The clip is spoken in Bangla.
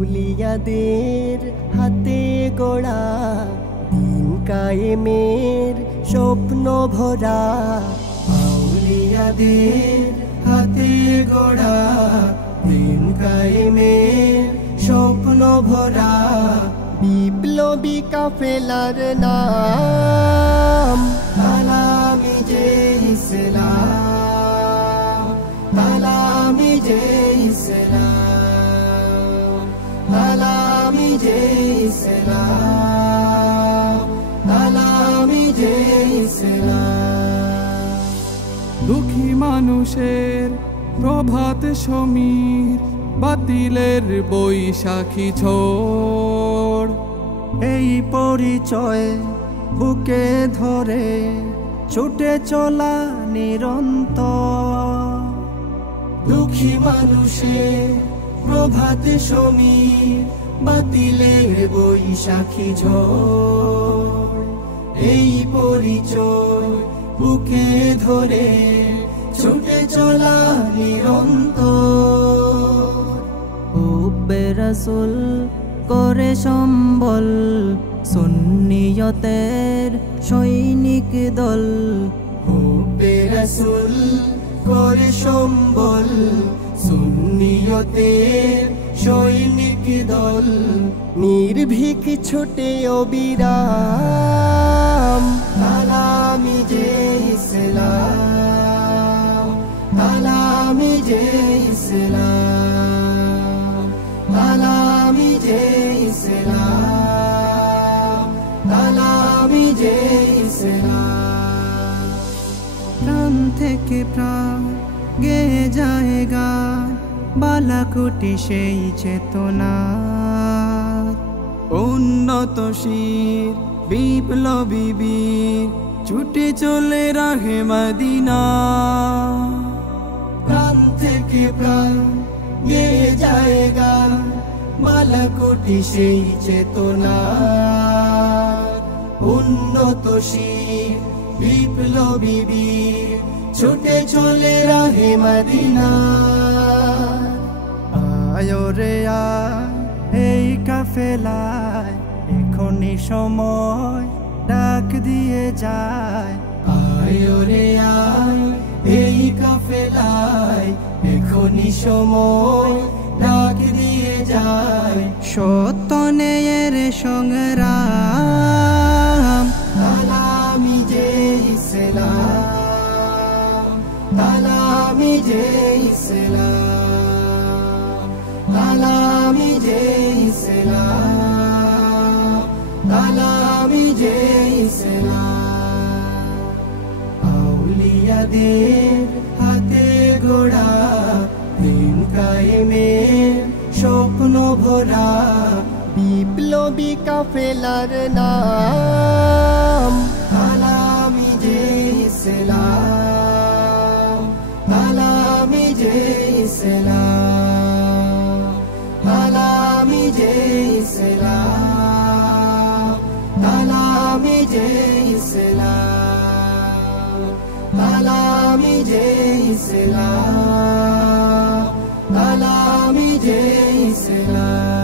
আউলিয়াদের হাতে গড়া দিন কায়েমের স্বপ্ন ভরা, আউলিয়াদের হাতে গড়া দিন কায়েমের স্বপ্ন ভরা, বিপ্লবী কাফেলার নাম তালামিজে ইসলাম, তালামিজে ইসলাম, তালামিজে ইসলাম, তালামিজে ইসলাম। দুঃখী মানুষের প্রভাত সমীর, বাতিলের বৈশাখী ঝড়, এই পরিচয় বুকে ধরে ছুটে চলা নিরন্তর। দুঃখী মানুষের প্রভাত সমীর, বাতিলের বৈশাখী ঝড়, এই পরিচয় বুকে ধরে ছুটে চলা নিরন্তর। হুব্বে রাসূল করে সম্বল সুন্নিয়তের সৈনিক দল, হুব্বে রাসূল করে সম্বল সুন্নিয়তের সৈনিক দল, নির্ভীক ছোটে অবিরাম তালামিজে ইসলাম, তালামিজে ইসলাম, তালামিজে ইসলাম, তালামিজে ইসলাম। প্রাণ থেকে প্রাণ গেয়ে যায় গান, বালাকুটি সেই চেতনা, উন্নতশীল বিপ্লবী বীর ছুটে চলে রাহে মদিনা। প্রাণ থেকে প্রাণ গেয়ে যায় গান, বালাকুটি সেই চেতনা, উন্নতশীল বিপ্লবী বীর ছুটে চলে রাহে মদিনা। আয় রে আয় এই কাফেলায়, এখনই সময় ডাক দিয়ে যায়। আয় রে আয় এই কাফেলায়, এখনই সময় ডাক দিয়ে যায়। সত্য ন্যায়ের সংগ্রাম তালামিজে ইসলাম, তালামিজে ইসলাম, তালামিজে ইসলাম, তালামিজে ইসলাম। আউলিয়াদের হাতে গড়া দিন কায়েমের স্বপ্ন ভরা, বিপ্লবী কাফেলার নাম তালামিজে ইসলাম, তালামিজে ইসলাম, তালামিজে ইসলাম, তালামিজে ইসলাম, তালামিজে ইসলাম, তালামিজে ইসলাম।